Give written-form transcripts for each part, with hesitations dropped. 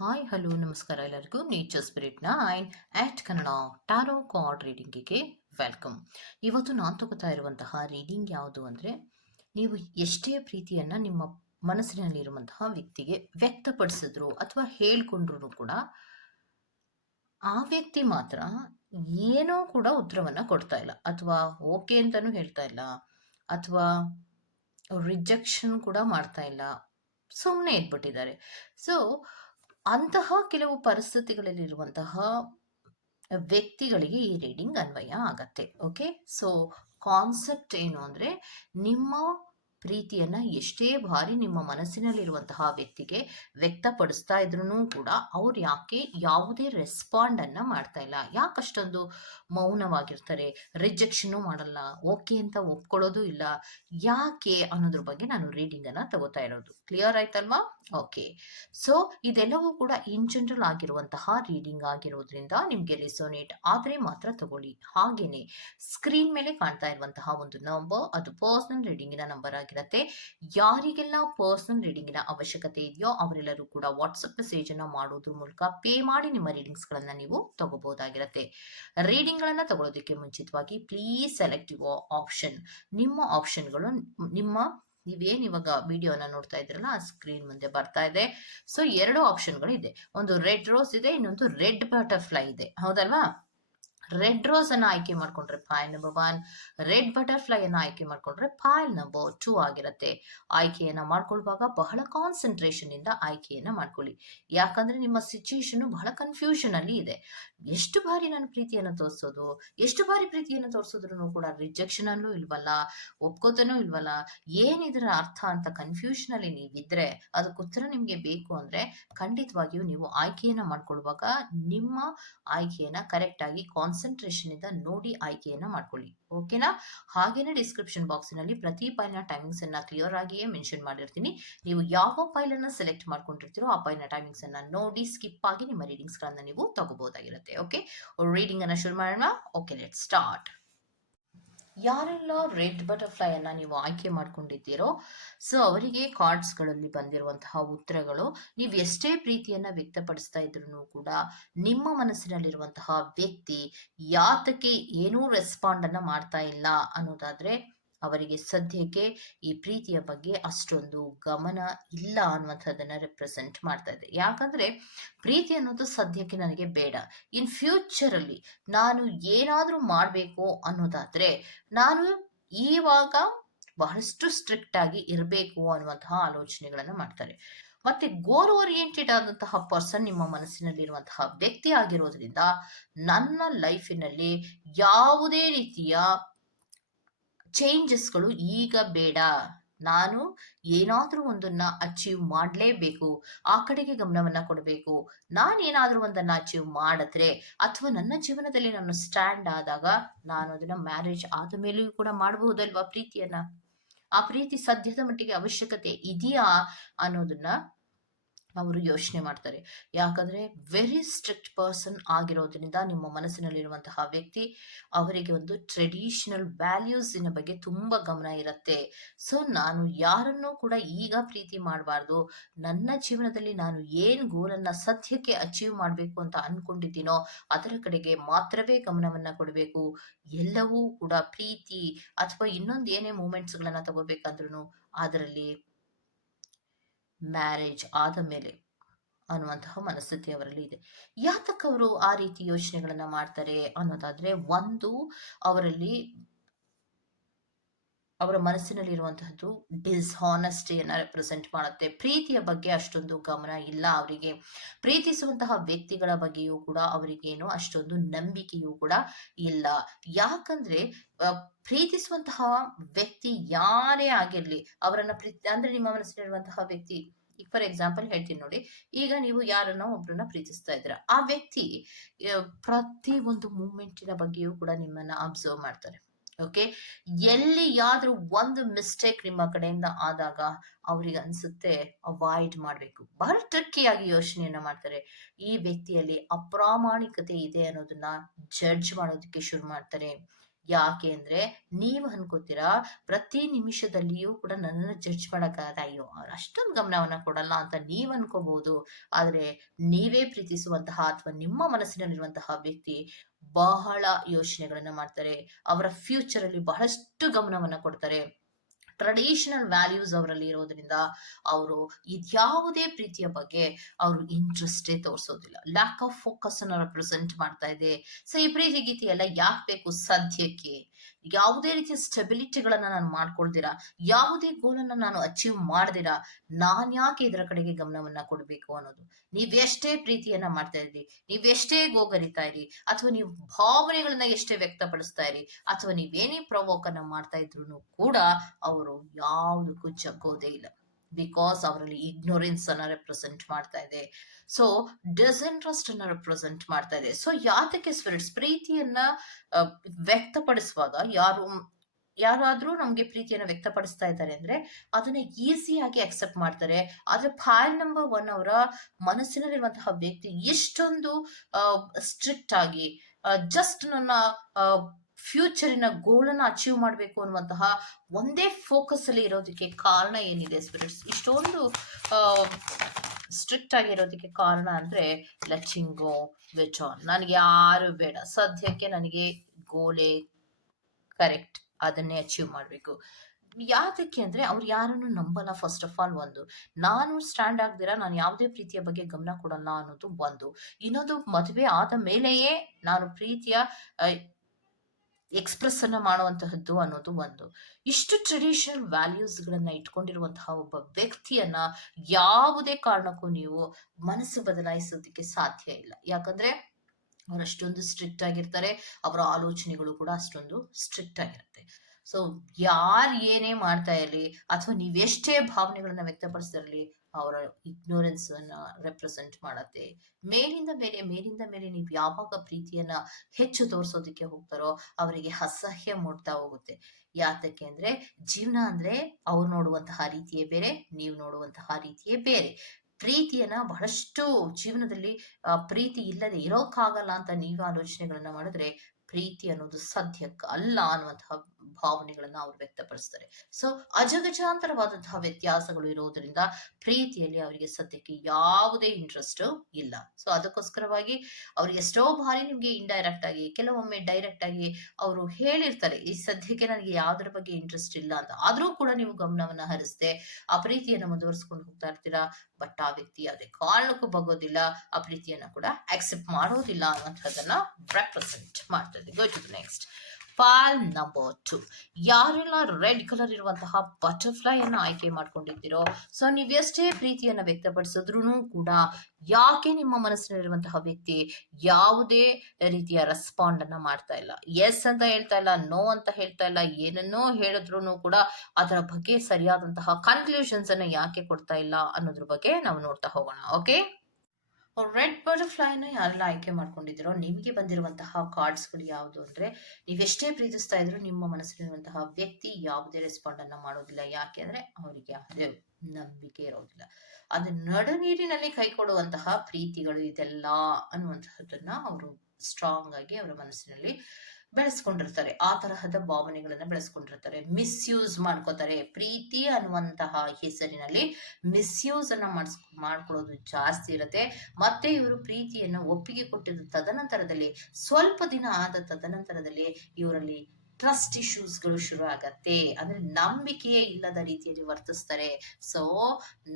Hi hello ನಮಸ್ಕಾರ ಎಲ್ಲರಿಗೂ nature spirit nine ಆಟ್ Kannada ಟಾರೋ card ರೀಡಿಂಗಿಗೆ welcome. ಇವತ್ತು ನಾನು ತಗೋತಾ ಇರುವಂತಹ ರೀಡಿಂಗ್ ಯಾವುದು ಅಂದರೆ, ನೀವು ಎಷ್ಟೇ ಪ್ರೀತಿಯನ್ನು ನಿಮ್ಮ ಮನಸ್ಸಿನಲ್ಲಿರುವಂತಹ ವ್ಯಕ್ತಿಗೆ ವ್ಯಕ್ತಪಡಿಸಿದ್ರು ಅಥವಾ ಹೇಳ್ಕೊಂಡ್ರು ಕೂಡ ಆ ವ್ಯಕ್ತಿ ಮಾತ್ರ ಏನೋ ಕೂಡ ಉತ್ತರವನ್ನು ಕೊಡ್ತಾ ಇಲ್ಲ, ಅಥವಾ ಓಕೆ ಅಂತಲೂ ಹೇಳ್ತಾ ಇಲ್ಲ, ಅಥವಾ ರಿಜೆಕ್ಷನ್ ಕೂಡ ಮಾಡ್ತಾ ಇಲ್ಲ, ಸುಮ್ಮನೆ ಇದ್ಬಿಟ್ಟಿದ್ದಾರೆ. ಸೊ ಅಂತಹ ಕೆಲವು ಪರಿಸ್ಥಿತಿಗಳಲ್ಲಿರುವಂತಹ ವ್ಯಕ್ತಿಗಳಿಗೆ ಈ ರೀಡಿಂಗ್ ಅನ್ವಯ ಆಗತ್ತೆ. ಓಕೆ, ಸೊ ಕಾನ್ಸೆಪ್ಟ್ ಏನು ಅಂದರೆ, ನಿಮ್ಮ ಪ್ರೀತಿಯನ್ನ ಎಷ್ಟೇ ಬಾರಿ ನಿಮ್ಮ ಮನಸ್ಸಿನಲ್ಲಿರುವಂತಹ ವ್ಯಕ್ತಿಗೆ ವ್ಯಕ್ತಪಡಿಸ್ತಾ ಇದ್ರೂ ಕೂಡ ಅವ್ರು ಯಾಕೆ ಯಾವುದೇ ರೆಸ್ಪಾಂಡ್ ಅನ್ನ ಮಾಡ್ತಾ ಇಲ್ಲ, ಯಾಕಷ್ಟೊಂದು ಮೌನವಾಗಿರ್ತಾರೆ, ರಿಜೆಕ್ಷನ್ ಮಾಡಲ್ಲ, ಓಕೆ ಅಂತ ಒಪ್ಕೊಳ್ಳೋದು ಇಲ್ಲ, ಯಾಕೆ ಅನ್ನೋದ್ರ ಬಗ್ಗೆ ನಾನು ರೀಡಿಂಗ್ ಅನ್ನ ತಗೋತಾ ಇರೋದು. ಕ್ಲಿಯರ್ ಆಯ್ತಲ್ವಾ? ಓಕೆ, ಸೊ ಇದೆಲ್ಲವೂ ಕೂಡ ಇನ್ ಜನರಲ್ ಆಗಿರುವಂತಹ ರೀಡಿಂಗ್ ಆಗಿರೋದ್ರಿಂದ ನಿಮ್ಗೆ ರೆಸೋನೇಟ್ ಆದ್ರೆ ಮಾತ್ರ ತಗೊಳ್ಳಿ. ಹಾಗೇನೆ ಸ್ಕ್ರೀನ್ ಮೇಲೆ ಕಾಣ್ತಾ ಇರುವಂತಹ ಒಂದು ನಂಬರ್, ಅದು ಪರ್ಸನಲ್ ರೀಡಿಂಗಿನ ನಂಬರ್ ಆಗಿರುತ್ತೆ. ಯಾರಿಗೆಲ್ಲ ಪರ್ಸನಲ್ ರೀಡಿಂಗಿನ ಅವಶ್ಯಕತೆ ಇದೆಯೋ ಅವರೆಲ್ಲರೂ ಕೂಡ ವಾಟ್ಸಪ್ ಮೆಸೇಜ್ ಅನ್ನ ಮಾಡೋದ್ರ ಮೂಲಕ ಪೇ ಮಾಡಿ ನಿಮ್ಮ ರೀಡಿಂಗ್ಸ್ ಗಳನ್ನ ನೀವು ತಗೋಬಹುದಾಗಿರುತ್ತೆ. ರೀಡಿಂಗ್ ಗಳನ್ನ ತಗೊಳ್ಳೋದಕ್ಕೆ ಮುಂಚಿತವಾಗಿ ಪ್ಲೀಸ್ ಸೆಲೆಕ್ಟ್ ಯುವರ್ ಆಪ್ಷನ್. ನಿಮ್ಮ ಆಪ್ಷನ್ಗಳು ನೀವೇನ್ ಇವಾಗ ವಿಡಿಯೋನ ನೋಡ್ತಾ ಇದ್ರಲ್ಲ, ಆ ಸ್ಕ್ರೀನ್ ಮುಂದೆ ಬರ್ತಾ ಇದೆ. ಸೊ 2 ಆಪ್ಷನ್ಗಳು ಇದೆ, ಒಂದು ರೆಡ್ ರೋಸ್ ಇದೆ, ಇನ್ನೊಂದು ರೆಡ್ ಬಟರ್ಫ್ಲೈ ಇದೆ, ಹೌದಲ್ವಾ? ರೆಡ್ ರೋಸ್ ಅನ್ನ ಆಯ್ಕೆ ಮಾಡ್ಕೊಂಡ್ರೆ ಫೈಲ್ ನಂಬರ್ 1, ರೆಡ್ ಬಟರ್ಫ್ಲೈ ಅನ್ನ ಆಯ್ಕೆ ಮಾಡ್ಕೊಂಡ್ರೆ ಫೈಲ್ ನಂಬರ್ 2 ಆಗಿರುತ್ತೆ. ಆಯ್ಕೆಯನ್ನ ಮಾಡ್ಕೊಳ್ಳುವಾಗ ಬಹಳ ಕಾನ್ಸಂಟ್ರೇಷನ್ ಇಂದ ಆಯ್ಕೆಯನ್ನ ಮಾಡ್ಕೊಳ್ಳಿ, ಯಾಕಂದ್ರೆ ನಿಮ್ಮ ಸಿಚುಯೇಷನ್ ಬಹಳ ಕನ್ಫ್ಯೂಷನ್ ಅಲ್ಲಿ ಇದೆ. ಎಷ್ಟು ಬಾರಿ ನಾನು ಪ್ರೀತಿಯನ್ನು ತೋರಿಸೋದು, ಎಷ್ಟು ಬಾರಿ ಪ್ರೀತಿಯನ್ನು ತೋರಿಸಿದ್ರು ಕೂಡ ರಿಜೆಕ್ಷನ್ ಅಲ್ಲೂ ಇಲ್ವಲ್ಲ, ಒಪ್ಕೋತಾನೂ ಇಲ್ವಲ್ಲ, ಏನಿದ್ರ ಅರ್ಥ ಅಂತ ಕನ್ಫ್ಯೂಷನ್ ಅಲ್ಲಿ ನೀವಿದ್ರೆ, ಅದಕ್ಕೆ ಉತ್ತರ ನಿಮ್ಗೆ ಬೇಕು ಅಂದ್ರೆ ಖಂಡಿತವಾಗಿಯೂ ನೀವು ಆಯ್ಕೆಯನ್ನ ಮಾಡ್ಕೊಳ್ಳುವಾಗ ನಿಮ್ಮ ಆಯ್ಕೆಯನ್ನ ಕರೆಕ್ಟ್ ಆಗಿ ಕಾನ್ಸಂಟ್ರೇಷನ್ ಇಂದ ನೋಡಿ ಆಯ್ಕೆಯನ್ನ ಮಾಡ್ಕೊಳ್ಳಿ. ಓಕೆನಾ? ಹಾಗೇನೆ ಡಿಸ್ಕ್ರಿಪ್ಷನ್ ಬಾಕ್ಸ್ ನಲ್ಲಿ ಪ್ರತಿ ಫೈಲ್ ನ ಟೈಮಿಂಗ್ಸ್ ಅನ್ನ ಕ್ಲಿಯರ್ ಆಗಿಯೇ ಮೆನ್ಷನ್ ಮಾಡಿರ್ತೀನಿ. ನೀವು ಯಾವ ಫೈಲ್ ಅನ್ನ ಸೆಲೆಕ್ಟ್ ಮಾಡ್ಕೊಂಡಿರ್ತೀರೋ ಆ ಫೈಲ್ ನ ಟೈಮಿಂಗ್ಸ್ ಅನ್ನ ನೋಡಿ ಸ್ಕಿಪ್ ಆಗಿ ನಿಮ್ಮ ರೀಡಿಂಗ್ಸ್ ಗಳನ್ನ ನೀವು ತಗೋಬಹುದಾಗಿರುತ್ತೆ. ಓಕೆ, ರೀಡಿಂಗ್ ಅನ್ನ ಶುರು ಮಾಡೋಣ. Okay, let start. ಯಾರೆಲ್ಲ ರೆಡ್ ಬಟರ್ಫ್ಲೈ ಅನ್ನ ನೀವು ಆಯ್ಕೆ ಮಾಡ್ಕೊಂಡಿದ್ದೀರೋ, ಸೊ ಅವರಿಗೆ ಕಾರ್ಡ್ಸ್ ಗಳಲ್ಲಿ ಬಂದಿರುವಂತಹ ಉತ್ತರಗಳು, ನೀವು ಎಷ್ಟೇ ಪ್ರೀತಿಯನ್ನ ವ್ಯಕ್ತಪಡಿಸ್ತಾ ಇದ್ರು ಕೂಡ ನಿಮ್ಮ ಮನಸ್ಸಿನಲ್ಲಿರುವಂತಹ ವ್ಯಕ್ತಿ ಯಾತಕ್ಕೆ ಏನೂ ರೆಸ್ಪಾಂಡ್ ಅನ್ನ ಮಾಡ್ತಾ ಇಲ್ಲ ಅನ್ನೋದಾದ್ರೆ, ಅವರಿಗೆ ಸದ್ಯಕ್ಕೆ ಈ ಪ್ರೀತಿಯ ಬಗ್ಗೆ ಅಷ್ಟೊಂದು ಗಮನ ಇಲ್ಲ ಅನ್ನುವಂಥದ್ದನ್ನ ರೆಪ್ರೆಸೆಂಟ್ ಮಾಡ್ತಾ ಇದೆ. ಯಾಕಂದ್ರೆ ಪ್ರೀತಿ ಅನ್ನೋದು ಸದ್ಯಕ್ಕೆ ನನಗೆ ಬೇಡ, ಇನ್ ಫ್ಯೂಚರ್ ಅಲ್ಲಿ ನಾನು ಏನಾದ್ರೂ ಮಾಡ್ಬೇಕು ಅನ್ನೋದಾದ್ರೆ ನಾನು ಇವಾಗ ಬಹಳಷ್ಟು ಸ್ಟ್ರಿಕ್ಟ್ ಆಗಿ ಇರಬೇಕು ಅನ್ನುವಂತಹ ಆಲೋಚನೆಗಳನ್ನ ಮಾಡ್ತಾರೆ. ಮತ್ತೆ ಗೋಲ್ ಓರಿಯೆಂಟೆಡ್ ಆದಂತಹ ಪರ್ಸನ್ ನಿಮ್ಮ ಮನಸ್ಸಿನಲ್ಲಿರುವಂತಹ ವ್ಯಕ್ತಿ ಆಗಿರೋದ್ರಿಂದ, ನನ್ನ ಲೈಫಿನಲ್ಲಿ ಯಾವುದೇ ರೀತಿಯ ಚೇಂಜಸ್ಗಳು ಈಗ ಬೇಡ, ನಾನು ಏನಾದ್ರೂ ಒಂದನ್ನ ಅಚೀವ್ ಮಾಡಲೇಬೇಕು, ಆ ಕಡೆಗೆ ಗಮನವನ್ನ ಕೊಡಬೇಕು. ನಾನೇನಾದ್ರೂ ಒಂದನ್ನ ಅಚೀವ್ ಮಾಡಿದ್ರೆ ಅಥವಾ ನನ್ನ ಜೀವನದಲ್ಲಿ ನಾನು ಸ್ಟ್ಯಾಂಡ್ ಆದಾಗ ನಾನು ಅದನ್ನ ಮ್ಯಾರೇಜ್ ಆದ ಮೇಲೆಯೂ ಕೂಡ ಮಾಡಬಹುದಲ್ವಾ ಪ್ರೀತಿಯನ್ನ. ಆ ಪ್ರೀತಿ ಸದ್ಯದ ಮಟ್ಟಿಗೆ ಅವಶ್ಯಕತೆ ಇದೆಯಾ ಅನ್ನೋದನ್ನ ಅವರು ಯೋಚನೆ ಮಾಡ್ತಾರೆ. ಯಾಕಂದ್ರೆ ವೆರಿ ಸ್ಟ್ರಿಕ್ಟ್ ಪರ್ಸನ್ ಆಗಿರೋದ್ರಿಂದ ನಿಮ್ಮ ಮನಸ್ಸಿನಲ್ಲಿರುವಂತಹ ವ್ಯಕ್ತಿ, ಅವರಿಗೆ ಒಂದು ಟ್ರೆಡಿಷನಲ್ ವ್ಯಾಲ್ಯೂಸಿನ ಬಗ್ಗೆ ತುಂಬಾ ಗಮನ ಇರುತ್ತೆ. ಸೊ ನಾನು ಯಾರನ್ನೂ ಕೂಡ ಈಗ ಪ್ರೀತಿ ಮಾಡಬಾರ್ದು, ನನ್ನ ಜೀವನದಲ್ಲಿ ನಾನು ಏನ್ ಗೋಲನ್ನ ಸದ್ಯಕ್ಕೆ ಅಚೀವ್ ಮಾಡಬೇಕು ಅಂತ ಅನ್ಕೊಂಡಿದ್ದೀನೋ ಅದರ ಕಡೆಗೆ ಮಾತ್ರವೇ ಗಮನವನ್ನ ಕೊಡಬೇಕು. ಎಲ್ಲವೂ ಕೂಡ ಪ್ರೀತಿ ಅಥವಾ ಇನ್ನೊಂದು ಏನೇ ಮೂಮೆಂಟ್ಸ್ ಗಳನ್ನ ತಗೋಬೇಕಂದ್ರೂ ಅದರಲ್ಲಿ ಮ್ಯಾರೇಜ್ ಆದ ಮೇಲೆ ಅನ್ನುವಂತಹ ಮನಸ್ಥಿತಿ ಅವರಲ್ಲಿ ಇದೆ. ಯಾತಕ್ಕೆ ಅವರು ಆ ರೀತಿ ಯೋಚನೆಗಳನ್ನ ಮಾಡ್ತಾರೆ ಅನ್ನೋದಾದ್ರೆ, ಒಂದು, ಅವರಲ್ಲಿ ಅವರ ಮನಸ್ಸಿನಲ್ಲಿ ಇರುವಂತಹದ್ದು ಡಿಸ್ಹಾನೆಸ್ಟಿಯನ್ನ ರೆಪ್ರೆಸೆಂಟ್ ಮಾಡುತ್ತೆ. ಪ್ರೀತಿಯ ಬಗ್ಗೆ ಅಷ್ಟೊಂದು ಗಮನ ಇಲ್ಲ ಅವರಿಗೆ, ಪ್ರೀತಿಸುವಂತಹ ವ್ಯಕ್ತಿಗಳ ಬಗ್ಗೆಯೂ ಕೂಡ ಅವರಿಗೇನು ಅಷ್ಟೊಂದು ನಂಬಿಕೆಯೂ ಕೂಡ ಇಲ್ಲ. ಯಾಕಂದ್ರೆ ಪ್ರೀತಿಸುವಂತಹ ವ್ಯಕ್ತಿ ಯಾರೇ ಆಗಿರ್ಲಿ, ಅವರನ್ನ ಅಂದ್ರೆ ನಿಮ್ಮ ಮನಸ್ಸಿನಲ್ಲಿರುವಂತಹ ವ್ಯಕ್ತಿ, ಫಾರ್ ಎಕ್ಸಾಂಪಲ್ ಹೇಳ್ತೀನಿ ನೋಡಿ, ಈಗ ನೀವು ಯಾರನ್ನ ಒಬ್ರನ್ನ ಪ್ರೀತಿಸ್ತಾ ಇದ್ದೀರಾ, ಆ ವ್ಯಕ್ತಿ ಪ್ರತಿ ಒಂದು ಮೂಮೆಂಟಿನ ಬಗ್ಗೆಯೂ ಕೂಡ ನಿಮ್ಮನ್ನ ಅಬ್ಸರ್ವ್ ಮಾಡ್ತಾರೆ. ಓಕೆ, ಎಲ್ಲಿ ಯಾವ್ದಾದ್ರು ಒಂದು ಮಿಸ್ಟೇಕ್ ನಿಮ್ಮ ಕಡೆಯಿಂದ ಆದಾಗ ಅವ್ರಿಗೆ ಅನ್ಸುತ್ತೆ ಅವಾಯ್ಡ್ ಮಾಡ್ಬೇಕು, ಬಹಳ ಟ್ರಿಕ್ಕಿಯಾಗಿ ಯೋಚನೆಯನ್ನ ಮಾಡ್ತಾರೆ. ಈ ವ್ಯಕ್ತಿಯಲ್ಲಿ ಅಪ್ರಾಮಾಣಿಕತೆ ಇದೆ ಅನ್ನೋದನ್ನ ಜಡ್ಜ್ ಮಾಡೋದಕ್ಕೆ ಶುರು ಮಾಡ್ತಾರೆ. ಯಾಕೆ ಅಂದ್ರೆ ನೀವು ಅನ್ಕೋತೀರಾ ಪ್ರತಿ ನಿಮಿಷದಲ್ಲಿಯೂ ಕೂಡ ನನ್ನನ್ನು ಜಡ್ಜ್ ಮಾಡಕ್ಕಾಗದ, ಅಯ್ಯೋ ಅವ್ರು ಅಷ್ಟೊಂದು ಗಮನವನ್ನ ಕೊಡಲ್ಲ ಅಂತ ನೀವ್ ಅನ್ಕೋಬಹುದು. ಆದ್ರೆ ನೀವೇ ಪ್ರೀತಿಸುವಂತಹ ಅಥವಾ ನಿಮ್ಮ ಮನಸ್ಸಿನಲ್ಲಿರುವಂತಹ ವ್ಯಕ್ತಿ ಬಹಳ ಯೋಚನೆಗಳನ್ನ ಮಾಡ್ತಾರೆ. ಅವರ ಫ್ಯೂಚರ್ ಅಲ್ಲಿ ಬಹಳಷ್ಟು ಗಮನವನ್ನ ಕೊಡ್ತಾರೆ. ಟ್ರೆಡಿಷನಲ್ ವ್ಯಾಲ್ಯೂಸ್ ಅವರಲ್ಲಿ ಇರೋದ್ರಿಂದ ಅವರು ಇದ್ಯಾವುದೇ ಪ್ರೀತಿಯ ಬಗ್ಗೆ ಅವರು ಇಂಟ್ರೆಸ್ಟೇ ತೋರಿಸೋದಿಲ್ಲ. ಲ್ಯಾಕ್ ಆಫ್ ಫೋಕಸ್ ಅನ್ನ ರೆಪ್ರೆಸೆಂಟ್ ಮಾಡ್ತಾ ಇದೆ. ಸೊ ಈ ಪ್ರೀತಿ ಗೀತಿ ಎಲ್ಲ ಯಾಕೆ ಬೇಕು ಸದ್ಯಕ್ಕೆ? ಯಾವುದೇ ರೀತಿಯ ಸ್ಟೆಬಿಲಿಟಿಗಳನ್ನ ನಾನು ಮಾಡ್ಕೊಳ್ದಿರಾ, ಯಾವುದೇ ಗೋಲನ್ನ ನಾನು ಅಚೀವ್ ಮಾಡ್ದಿರಾ, ನಾನ್ ಯಾಕೆ ಇದರ ಕಡೆಗೆ ಗಮನವನ್ನ ಕೊಡ್ಬೇಕು ಅನ್ನೋದು. ನೀವೆಷ್ಟೇ ಪ್ರೀತಿಯನ್ನ ಮಾಡ್ತಾ ಇರಿ, ನೀವೆಷ್ಟೇ ಗೋಗರಿತಾ ಇರಿ, ಅಥವಾ ನೀವು ಭಾವನೆಗಳನ್ನ ಎಷ್ಟೇ ವ್ಯಕ್ತಪಡಿಸ್ತಾ ಇರಿ, ಅಥವಾ ನೀವೇನೇ ಪ್ರವೋಕ್ ಅನ್ನ ಮಾಡ್ತಾ ಇದ್ರು ಕೂಡ ಅವರು ಯಾವುದಕ್ಕೂ ಜಗ್ಗೋದೇ ಇಲ್ಲ. ಬಿಕಾಸ್ ಅವರಲ್ಲಿ ಇಗ್ನೋರೆನ್ಸ್ ಅನ್ನ ರೆಪ್ರೆಸೆಂಟ್ ಮಾಡ್ತಾ ಇದೆ. ಸೊ ಡಿಸ್ಇಂಟ್ರೆಸ್ಟ್ ಅನ್ನ ರೆಪ್ರೆಸೆಂಟ್ ಮಾಡ್ತಾ ಇದೆ. ಸೊ ಯಾತಕ್ಕೆ ಸ್ಪಿರಿಟ್ಸ್ ಪ್ರೀತಿಯನ್ನ ವ್ಯಕ್ತಪಡಿಸುವಾಗ ಯಾರಾದ್ರೂ ನಮ್ಗೆ ಪ್ರೀತಿಯನ್ನ ವ್ಯಕ್ತಪಡಿಸ್ತಾ ಇದ್ದಾರೆ ಅಂದ್ರೆ ಅದನ್ನ ಈಸಿಯಾಗಿ ಅಕ್ಸೆಪ್ಟ್ ಮಾಡ್ತಾರೆ. ಆದ್ರೆ ಫೈಲ್ ನಂಬರ್ 1 ಅವರ ಮನಸ್ಸಿನಲ್ಲಿರುವಂತಹ ವ್ಯಕ್ತಿ ಎಷ್ಟೊಂದು ಸ್ಟ್ರಿಕ್ಟ್ ಆಗಿ ಜಸ್ಟ್ ನನ್ನ ಫ್ಯೂಚರಿನ ಗೋಲನ್ನ ಅಚೀವ್ ಮಾಡಬೇಕು ಅನ್ನುವಂತಹ ಒಂದೇ ಫೋಕಸ್ ಅಲ್ಲಿ ಇರೋದಕ್ಕೆ ಕಾರಣ ಏನಿದೆ ಸ್ಪಿರಿಟ್ಸ್? ಇಷ್ಟೊಂದು ಸ್ಟ್ರಿಕ್ಟ್ ಆಗಿರೋದಕ್ಕೆ ಕಾರಣ ಅಂದ್ರೆ ಲೆಟಿಂಗ್ ಗೋ, ವಿಚ್ ಆನ್. ನನಗೆ ಯಾರು ಬೇಡ, ಸದ್ಯಕ್ಕೆ ನನಗೆ ಗೋಲೇ ಕರೆಕ್ಟ್, ಅದನ್ನೇ ಅಚೀವ್ ಮಾಡಬೇಕು. ಯಾತಕ್ಕೆ ಅಂದ್ರೆ ಅವ್ರು ಯಾರನ್ನು ನಂಬಲ್ಲ. ಫಸ್ಟ್ ಆಫ್ ಆಲ್ ಒಂದು, ನಾನು ಸ್ಟ್ಯಾಂಡ್ ಆಗ್ದಿರಾ ನಾನು ಯಾವುದೇ ಪ್ರೀತಿಯ ಬಗ್ಗೆ ಗಮನ ಕೊಡಲ್ಲ ಅನ್ನೋದು ಒಂದು. ಇನ್ನೊಂದು, ಮದುವೆ ಆದ ಮೇಲೆಯೇ ನಾನು ಪ್ರೀತಿಯ ಎಕ್ಸ್ಪ್ರೆಸ್ ಅನ್ನ ಮಾಡುವಂತಹದ್ದು ಅನ್ನೋದು ಒಂದು. ಇಷ್ಟು ಟ್ರೆಡಿಷನಲ್ ವ್ಯಾಲ್ಯೂಸ್ ಗಳನ್ನ ಇಟ್ಕೊಂಡಿರುವಂತಹ ಒಬ್ಬ ವ್ಯಕ್ತಿಯನ್ನ ಯಾವುದೇ ಕಾರಣಕ್ಕೂ ನೀವು ಮನಸ್ಸು ಬದಲಾಯಿಸೋದಕ್ಕೆ ಸಾಧ್ಯ ಇಲ್ಲ. ಯಾಕಂದ್ರೆ ಅವ್ರು ಅಷ್ಟೊಂದು ಸ್ಟ್ರಿಕ್ಟ್ ಆಗಿರ್ತಾರೆ, ಅವರ ಆಲೋಚನೆಗಳು ಕೂಡ ಅಷ್ಟೊಂದು ಸ್ಟ್ರಿಕ್ಟ್ ಆಗಿರುತ್ತೆ. ಸೊ ಯಾರು ಏನೇ ಮಾಡ್ತಾ ಇರಲಿ ಅಥವಾ ನೀವೆಷ್ಟೇ ಭಾವನೆಗಳನ್ನ ವ್ಯಕ್ತಪಡಿಸ್ತಿರಲಿ, ಅವರ ಇಗ್ನೋರೆನ್ಸ್ ಅನ್ನ ರೆಪ್ರೆಸೆಂಟ್ ಮಾಡತ್ತೆ. ಮೇಲಿಂದ ಮೇಲೆ ನೀವು ಯಾವಾಗ ಪ್ರೀತಿಯನ್ನ ಹೆಚ್ಚು ತೋರಿಸೋದಕ್ಕೆ ಹೋಗ್ತಾರೋ ಅವರಿಗೆ ಅಸಹ್ಯ ಮೂಡ್ತಾ ಹೋಗುತ್ತೆ. ಯಾತಕ್ಕೆ ಅಂದ್ರೆ ಜೀವನ ಅಂದ್ರೆ ಅವ್ರು ನೋಡುವಂತಹ ರೀತಿಯೇ ಬೇರೆ, ನೀವು ನೋಡುವಂತಹ ರೀತಿಯೇ ಬೇರೆ. ಪ್ರೀತಿಯನ್ನ ಬಹಳಷ್ಟು ಜೀವನದಲ್ಲಿ ಪ್ರೀತಿ ಇಲ್ಲದೆ ಇರೋಕ್ಕಾಗಲ್ಲ ಅಂತ ನೀವು ಆಲೋಚನೆಗಳನ್ನ ಮಾಡಿದ್ರೆ ಪ್ರೀತಿ ಅನ್ನೋದು ಸದ್ಯಕ್ಕೆ ಅಲ್ಲ ಅನ್ನುವಂತಹ ಭಾವನೆಗಳನ್ನ ಅವ್ರು ವ್ಯಕ್ತಪಡಿಸ್ತಾರೆ. ಸೊ ಅಜಗಜಾಂತರವಾದಂತಹ ವ್ಯತ್ಯಾಸಗಳು ಇರೋದ್ರಿಂದ ಪ್ರೀತಿಯಲ್ಲಿ ಅವರಿಗೆ ಸದ್ಯಕ್ಕೆ ಯಾವುದೇ ಇಂಟ್ರೆಸ್ಟ್ ಇಲ್ಲ. ಸೊ ಅದಕ್ಕೋಸ್ಕರವಾಗಿ ಅವ್ರು ಎಷ್ಟೋ ಬಾರಿ ನಿಮ್ಗೆ ಇಂಡೈರೆಕ್ಟ್ ಆಗಿ, ಕೆಲವೊಮ್ಮೆ ಡೈರೆಕ್ಟ್ ಆಗಿ ಅವರು ಹೇಳಿರ್ತಾರೆ, ಈ ಸದ್ಯಕ್ಕೆ ನನಗೆ ಯಾವ್ದ್ರ ಬಗ್ಗೆ ಇಂಟ್ರೆಸ್ಟ್ ಇಲ್ಲ ಅಂತ. ಆದ್ರೂ ಕೂಡ ನೀವು ಗಮನವನ್ನ ಹರಿಸದೆ ಆ ಪ್ರೀತಿಯನ್ನ ಮುಂದುವರಿಸ್ಕೊಂಡು ಹೋಗ್ತಾ ಇರ್ತೀರಾ. ಬಟ್ ಆ ವ್ಯಕ್ತಿ ಯಾವುದೇ ಕಾರಣಕ್ಕೂ ಬಗ್ಗೋದಿಲ್ಲ, ಆ ಪ್ರೀತಿಯನ್ನ ಕೂಡ ಆಕ್ಸೆಪ್ಟ್ ಮಾಡೋದಿಲ್ಲ ಅನ್ನೋದನ್ನ ರೆಪ್ರೆಸೆಂಟ್ ಮಾಡ್ತದೆ. Go to the next file number 2. ಯಾರೆಲ್ಲ ರೆಡ್ ಕಲರ್ ಇರುವಂತಹ ಬಟರ್ಫ್ಲೈ ಅನ್ನ ಆಯ್ಕೆ ಮಾಡ್ಕೊಂಡಿದ್ದೀರೋ, ಸೊ ನೀವೆಷ್ಟೇ ಪ್ರೀತಿಯನ್ನ ವ್ಯಕ್ತಪಡಿಸಿದ್ರು ಕೂಡ ಯಾಕೆ ನಿಮ್ಮ ಮನಸ್ಸಿನಲ್ಲಿರುವಂತಹ ವ್ಯಕ್ತಿ ಯಾವುದೇ ರೀತಿಯ ರೆಸ್ಪಾಂಡ್ ಅನ್ನ ಮಾಡ್ತಾ ಇಲ್ಲ, ಎಸ್ ಅಂತ ಹೇಳ್ತಾ ಇಲ್ಲ, ನೋ ಅಂತ ಹೇಳ್ತಾ ಇಲ್ಲ, ಏನನ್ನೋ ಹೇಳಿದ್ರು ಕೂಡ ಅದರ ಬಗ್ಗೆ ಸರಿಯಾದಂತಹ ಕನ್ಕ್ಲೂಷನ್ಸ್ ಅನ್ನ ಯಾಕೆ ಕೊಡ್ತಾ ಇಲ್ಲ ಅನ್ನೋದ್ರ ಬಗ್ಗೆ ನಾವು ನೋಡ್ತಾ ಹೋಗೋಣ. ಓಕೆ, ರೆಡ್ ಬಟರ್ಫ್ಲೈನ ಯಾರೆಲ್ಲ ಆಯ್ಕೆ ಮಾಡ್ಕೊಂಡಿದ್ದೀರೋ ನಿಮಗೆ ಬಂದಿರುವಂತಹ ಕಾರ್ಡ್ಸ್ಗಳು ಯಾವುದು ಅಂದ್ರೆ, ನೀವೆಷ್ಟೇ ಪ್ರೀತಿಸ್ತಾ ಇದ್ರು ನಿಮ್ಮ ಮನಸ್ಸಿನಲ್ಲಿರುವಂತಹ ವ್ಯಕ್ತಿ ಯಾವುದೇ ರೆಸ್ಪಾಂಡ್ ಅನ್ನ ಮಾಡೋದಿಲ್ಲ. ಯಾಕೆ ಅಂದ್ರೆ ಅವರಿಗೆ ಯಾವುದೇ ನಂಬಿಕೆ ಇರೋದಿಲ್ಲ. ಅದು ನಡು ನೀರಿನಲ್ಲಿ ಕೈ ಕೊಡುವಂತಹ ಪ್ರೀತಿಗಳು ಇದೆಲ್ಲ ಅನ್ನುವಂತಹದ್ದನ್ನ ಅವರು ಸ್ಟ್ರಾಂಗ್ ಆಗಿ ಅವರ ಮನಸ್ಸಿನಲ್ಲಿ ಬೆಳೆಸ್ಕೊಂಡಿರ್ತಾರೆ. ಆ ತರಹದ ಭಾವನೆಗಳನ್ನ ಬೆಳೆಸ್ಕೊಂಡಿರ್ತಾರೆ. ಮಿಸ್ಯೂಸ್ ಮಾಡ್ಕೋತಾರೆ. ಪ್ರೀತಿ ಅನ್ನುವಂತಹ ಹೆಸರಿನಲ್ಲಿ ಮಿಸ್ಯೂಸ್ ಅನ್ನ ಮಾಡ್ಕೊಳ್ಳೋದು ಜಾಸ್ತಿ ಇರುತ್ತೆ. ಮತ್ತೆ ಇವರು ಪ್ರೀತಿಯನ್ನ ಒಪ್ಪಿಗೆ ಕೊಟ್ಟಿದ್ದ ತದನಂತರದಲ್ಲಿ ಸ್ವಲ್ಪ ದಿನ ಆದ ತದನಂತರದಲ್ಲಿ ಇವರಲ್ಲಿ ಟ್ರಸ್ಟ್ ಇಶ್ಯೂಸ್ಗಳು ಶುರು ಆಗತ್ತೆ. ಅಂದ್ರೆ ನಂಬಿಕೆಯೇ ಇಲ್ಲದ ರೀತಿಯಲ್ಲಿ ವರ್ತಿಸ್ತಾರೆ. ಸೊ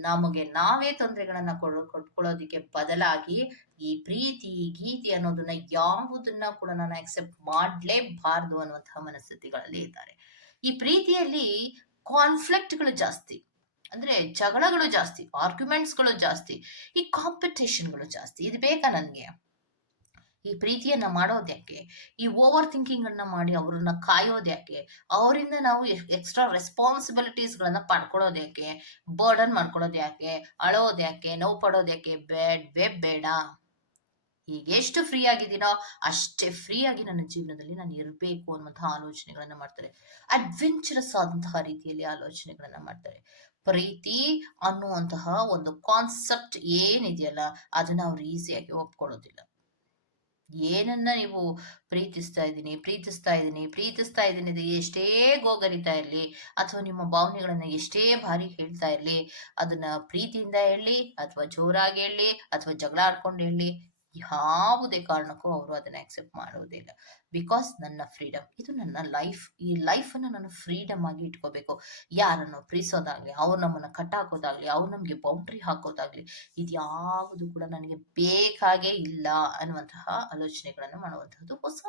ನಮಗೆ ನಾವೇ ತೊಂದರೆಗಳನ್ನ ಕೊಟ್ಕೊಳ್ಳೋದಿಕ್ಕೆ ಬದಲಾಗಿ ಈ ಪ್ರೀತಿ ಗೀತಿ ಅನ್ನೋದನ್ನ ಯಾವುದನ್ನ ಕೂಡ ನಾನು ಅಕ್ಸೆಪ್ಟ್ ಮಾಡ್ಲೇಬಾರ್ದು ಅನ್ನುವಂತಹ ಮನಸ್ಥಿತಿಗಳಲ್ಲಿ ಇದ್ದಾರೆ. ಈ ಪ್ರೀತಿಯಲ್ಲಿ ಕಾನ್ಫ್ಲಿಕ್ಟ್ಗಳು ಜಾಸ್ತಿ, ಅಂದ್ರೆ ಜಗಳಗಳು ಜಾಸ್ತಿ, ಆರ್ಗ್ಯುಮೆಂಟ್ಸ್ಗಳು ಜಾಸ್ತಿ, ಈ ಕಾಂಪಿಟೇಷನ್ಗಳು ಜಾಸ್ತಿ. ಇದು ಬೇಕಾ ನನ್ಗೆ? ಈ ಪ್ರೀತಿಯನ್ನ ಮಾಡೋದ್ಯಾಕೆ? ಈ ಓವರ್ ಥಿಂಕಿಂಗ್ ಅನ್ನ ಮಾಡಿ ಅವ್ರನ್ನ ಕಾಯೋದ್ಯಾಕೆ? ಅವರಿಂದ ನಾವು ಎಕ್ಸ್ಟ್ರಾ ರೆಸ್ಪಾನ್ಸಿಬಿಲಿಟೀಸ್ ಗಳನ್ನ ಪಡ್ಕೊಳ್ಳೋದ್ಯಾಕೆ? ಬರ್ಡನ್ ಮಾಡ್ಕೊಳ್ಳೋದ್ಯಾಕೆ? ಅಳೋದ್ಯಾಕೆ? ನೋವು ಪಡೋದ್ಯಾಕೆ? ಬೇಡವೇ ಬೇಡ. ಈಗ ಎಷ್ಟು ಫ್ರೀ ಆಗಿದ್ದೀನೋ ಅಷ್ಟೇ ಫ್ರೀ ಆಗಿ ನನ್ನ ಜೀವನದಲ್ಲಿ ನಾನು ಇರಬೇಕು ಅನ್ನುವಂತಹ ಆಲೋಚನೆಗಳನ್ನ ಮಾಡ್ತಾರೆ. ಅಡ್ವೆಂಚರಸ್ ಆದಂತಹ ರೀತಿಯಲ್ಲಿ ಆಲೋಚನೆಗಳನ್ನ ಮಾಡ್ತಾರೆ. ಪ್ರೀತಿ ಅನ್ನುವಂತಹ ಒಂದು ಕಾನ್ಸೆಪ್ಟ್ ಏನಿದೆಯಲ್ಲ ಅದನ್ನ ಅವ್ರು ಈಸಿಯಾಗಿ ಒಪ್ಕೊಳ್ಳೋದಿಲ್ಲ. ಏನನ್ನ ನೀವು ಪ್ರೀತಿಸ್ತಾ ಇದ್ದೀನಿ ಇದು ಎಷ್ಟೇ ಗೋಗರಿತಾ ಇರಲಿ, ಅಥವಾ ನಿಮ್ಮ ಭಾವನೆಗಳನ್ನ ಎಷ್ಟೇ ಬಾರಿ ಹೇಳ್ತಾ ಇರಲಿ, ಅದನ್ನ ಪ್ರೀತಿಯಿಂದ ಹೇಳಿ ಅಥವಾ ಜೋರಾಗಿ ಹೇಳಿ ಅಥವಾ ಜಗಳ ಆಡ್ಕೊಂಡು ಹೇಳಿ, ಯಾವುದೇ ಕಾರಣಕ್ಕೂ ಅವರು ಅದನ್ನ ಆಕ್ಸೆಪ್ಟ್ ಮಾಡೋದಿಲ್ಲ. ಬಿಕಾಸ್ ನನ್ನ ಫ್ರೀಡಮ್, ಇದು ನನ್ನ ಲೈಫ್. ಈ ಲೈಫನ್ನು ನಾನು ಫ್ರೀಡಮ್ ಆಗಿ ಇಟ್ಕೋಬೇಕು. ಯಾರನ್ನು ಪ್ರೀತಿಸೋದಾಗ್ಲಿ, ಅವ್ರು ನಮ್ಮನ್ನ ಕಟ್ಟಾಕೋದಾಗ್ಲಿ, ಅವ್ರು ನಮಗೆ ಬೌಂಡ್ರಿ ಹಾಕೋದಾಗ್ಲಿ, ಇದ್ಯಾವುದು ಕೂಡ ನನಗೆ ಬೇಕಾಗೇ ಇಲ್ಲ ಅನ್ನುವಂತಹ ಆಲೋಚನೆಗಳನ್ನು ಮಾಡುವಂತಹದ್ದು. ಹೊಸ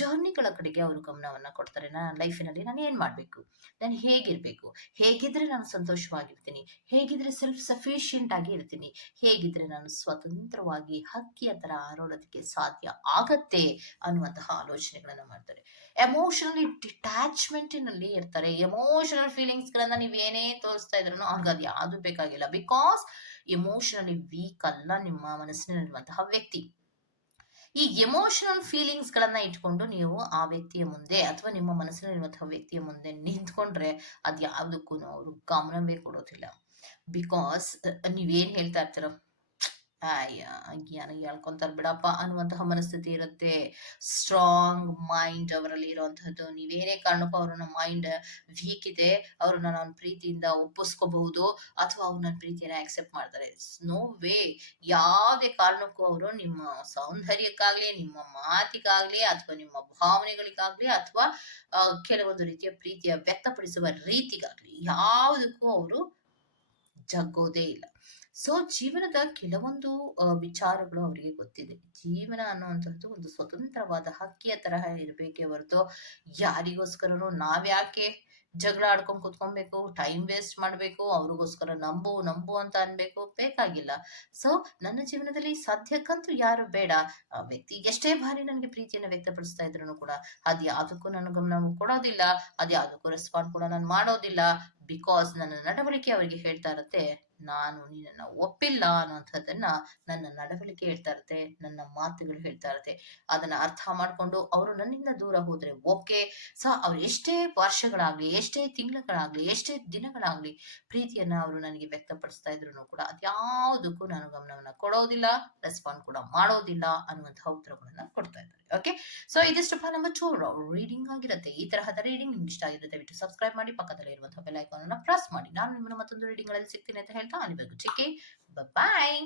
ಜರ್ನಿಗಳ ಕಡೆಗೆ ಅವರು ಗಮನವನ್ನ ಕೊಡ್ತಾರೆ. ನನ್ನ ಲೈಫಿನಲ್ಲಿ ನಾನು ಏನ್ ಮಾಡ್ಬೇಕು, ನಾನು ಹೇಗಿರ್ಬೇಕು, ಹೇಗಿದ್ರೆ ನಾನು ಸಂತೋಷವಾಗಿರ್ತೀನಿ, ಹೇಗಿದ್ರೆ ಸೆಲ್ಫ್ ಸಫಿಶಿಯಂಟ್ ಆಗಿ ಇರ್ತೀನಿ, ಹೇಗಿದ್ರೆ ನಾನು ಸ್ವತಂತ್ರವಾಗಿ ಹಕ್ಕಿಯ ತರ ಹಾರೋದಕ್ಕೆ ಸಾಧ್ಯ ಆಗತ್ತೆ ಅನ್ನುವಂತಹ ಆಲೋಚನೆಗಳನ್ನ ಮಾಡ್ತಾರೆ. ಎಮೋಷನಲಿ ಡಿಟ್ಯಾಚ್ಮೆಂಟಿನಲ್ಲಿ ಇರ್ತಾರೆ. ಎಮೋಷನಲ್ ಫೀಲಿಂಗ್ಸ್ ಗಳನ್ನ ನೀವು ಏನೇ ತೋರಿಸ್ತಾ ಇದ್ರು ಅವ್ರಿಗೆ ಅದು ಯಾವುದು ಬೇಕಾಗಿಲ್ಲ. ಬಿಕಾಸ್ ಎಮೋಷನಲಿ ವೀಕ್ ಅಲ್ಲ ನಿಮ್ಮ ಮನಸ್ಸಿನಲ್ಲಿರುವಂತಹ ವ್ಯಕ್ತಿ. ಈ ಎಮೋಷನಲ್ ಫೀಲಿಂಗ್ಸ್ ಗಳನ್ನ ಇಟ್ಕೊಂಡು ನೀವು ಆ ವ್ಯಕ್ತಿಯ ಮುಂದೆ ಅಥವಾ ನಿಮ್ಮ ಮನಸ್ಸಿನಲ್ಲಿರುವಂತಹ ವ್ಯಕ್ತಿಯ ಮುಂದೆ ನಿಂತ್ಕೊಂಡ್ರೆ ಅದ್ ಯಾವ್ದಕ್ಕೂ ಅವರು ಗಮನವೇ ಕೊಡೋದಿಲ್ಲ. ಬಿಕಾಸ್ ನೀವೇನ್ ಹೇಳ್ತಾ ಇರ್ತೀರೋ, ಹೇಳ್ಕೊಂತಾರ ಬಿಡಪ್ಪ ಅನ್ನುವಂತಹ ಮನಸ್ಥಿತಿ ಇರುತ್ತೆ. ಸ್ಟ್ರಾಂಗ್ ಮೈಂಡ್ ಅವರಲ್ಲಿ ಇರುವಂತಹದ್ದು. ನೀವೇನೇ ಕಾರಣಕ್ಕೂ ಅವ್ರನ್ನ ಮೈಂಡ್ ವೀಕ್ ಇದೆ, ಅವ್ರನ್ನ ನಾನು ಪ್ರೀತಿಯಿಂದ ಒಪ್ಪಿಸ್ಕೋಬಹುದು ಅಥವಾ ಅವ್ರು ನನ್ನ ಪ್ರೀತಿಯನ್ನ ಆಕ್ಸೆಪ್ಟ್ ಮಾಡ್ತಾರೆ. No way. ಯಾವುದೇ ಕಾರಣಕ್ಕೂ ಅವರು ನಿಮ್ಮ ಸೌಂದರ್ಯಕ್ಕಾಗ್ಲಿ, ನಿಮ್ಮ ಮಾತಿಗಾಗ್ಲಿ, ಅಥವಾ ನಿಮ್ಮ ಭಾವನೆಗಳಿಗಾಗ್ಲಿ, ಅಥವಾ ಕೆಲವೊಂದು ರೀತಿಯ ಪ್ರೀತಿಯ ವ್ಯಕ್ತಪಡಿಸುವ ರೀತಿಗಾಗ್ಲಿ ಯಾವುದಕ್ಕೂ ಅವರು ಜಗ್ಗೋದೇ ಇಲ್ಲ. ಸೊ ಜೀವನದ ಕೆಲವೊಂದು ವಿಚಾರಗಳು ಅವರಿಗೆ ಗೊತ್ತಿದೆ. ಜೀವನ ಅನ್ನುವಂಥದ್ದು ಒಂದು ಸ್ವತಂತ್ರವಾದ ಹಕ್ಕಿಯ ತರಹ ಇರಬೇಕೇ ಹೊರತು ಯಾರಿಗೋಸ್ಕರನೂ ನಾವ್ಯಾಕೆ ಜಗಳ ಆಡ್ಕೊಂಡು ಕುತ್ಕೊಬೇಕು, ಟೈಮ್ ವೇಸ್ಟ್ ಮಾಡ್ಬೇಕು, ಅವ್ರಿಗೋಸ್ಕರ ನಂಬು ನಂಬು ಅಂತ ಅನ್ಬೇಕು, ಬೇಕಾಗಿಲ್ಲ. ಸೊ ನನ್ನ ಜೀವನದಲ್ಲಿ ಸದ್ಯಕ್ಕಂತೂ ಯಾರು ಬೇಡ. ಆ ವ್ಯಕ್ತಿ ಎಷ್ಟೇ ಬಾರಿ ನನಗೆ ಪ್ರೀತಿಯನ್ನು ವ್ಯಕ್ತಪಡಿಸ್ತಾ ಇದ್ರು ಕೂಡ ಅದ್ ಯಾವ್ದಕ್ಕೂ ನಾನು ಗಮನ ಕೊಡೋದಿಲ್ಲ, ಅದ್ ಯಾವ್ದಕ್ಕೂ ರೆಸ್ಪಾಂಡ್ ಕೂಡ ನಾನು ಮಾಡೋದಿಲ್ಲ. ಬಿಕಾಸ್ ನನ್ನ ನಡವಳಿಕೆ ಅವರಿಗೆ ಹೇಳ್ತಾ ಇರತ್ತೆ, ನಾನು ನಿನ್ನನ್ನ ಒಪ್ಪಿಲ್ಲ ಅನ್ನುವಂಥದ್ದನ್ನ ನನ್ನ ನಡವಳಿಕೆ ಹೇಳ್ತಾ ಇರುತ್ತೆ, ನನ್ನ ಮಾತುಗಳು ಹೇಳ್ತಾ ಇರುತ್ತೆ. ಅದನ್ನ ಅರ್ಥ ಮಾಡ್ಕೊಂಡು ಅವರು ನನ್ನಿಂದ ದೂರ ಹೋದ್ರೆ ಓಕೆ. ಸೊ ಅವ್ರು ಎಷ್ಟೇ ವರ್ಷಗಳಾಗ್ಲಿ, ಎಷ್ಟೇ ತಿಂಗಳುಗಳಾಗ್ಲಿ, ಎಷ್ಟೇ ದಿನಗಳಾಗ್ಲಿ ಪ್ರೀತಿಯನ್ನ ಅವರು ನನಗೆ ವ್ಯಕ್ತಪಡಿಸ್ತಾ ಇದ್ರು ಕೂಡ ಅದ್ಯಾವುದಕ್ಕೂ ನಾನು ಗಮನವನ್ನ ಕೊಡೋದಿಲ್ಲ, ರೆಸ್ಪಾಂಡ್ ಕೂಡ ಮಾಡೋದಿಲ್ಲ ಅನ್ನುವಂತಹ ಉತ್ತರಗಳನ್ನ ಕೊಡ್ತಾ ಇದ್ದಾರೆ. ಓಕೆ, ಸೊ ಇದಿಷ್ಟಪ್ಪ ನಮ್ಮ 2 ರೀಡಿಂಗ್ ಆಗಿರುತ್ತೆ. ಈ ತರಹದ ರೀಡಿಂಗ್ ನಿಮ್ಗೆ ಇಷ್ಟ ಆಗಿರುತ್ತೆ ದಯವಿಟ್ಟು ಸಬ್ಸ್ಕ್ರೈಬ್ ಮಾಡಿ, ಪಕ್ಕದಲ್ಲಿ ಇರುವಂತಹ ಬೆಲ್ ಐಕಾನ್ ಅನ್ನ ಪ್ರೆಸ್ ಮಾಡಿ. ನಾನು ನಿಮ್ಮನ್ನ ಮತ್ತೊಂದು ರೀಡಿಂಗ್ ಗಳಲ್ಲಿ ಸಿಗ್ತೀನಿ ಅಂತ ಹೇಳ್ತಾ ಅಲ್ಲಿವರೆಗೂ ಚಿಕ್ಕಿ ಬಾಯ್.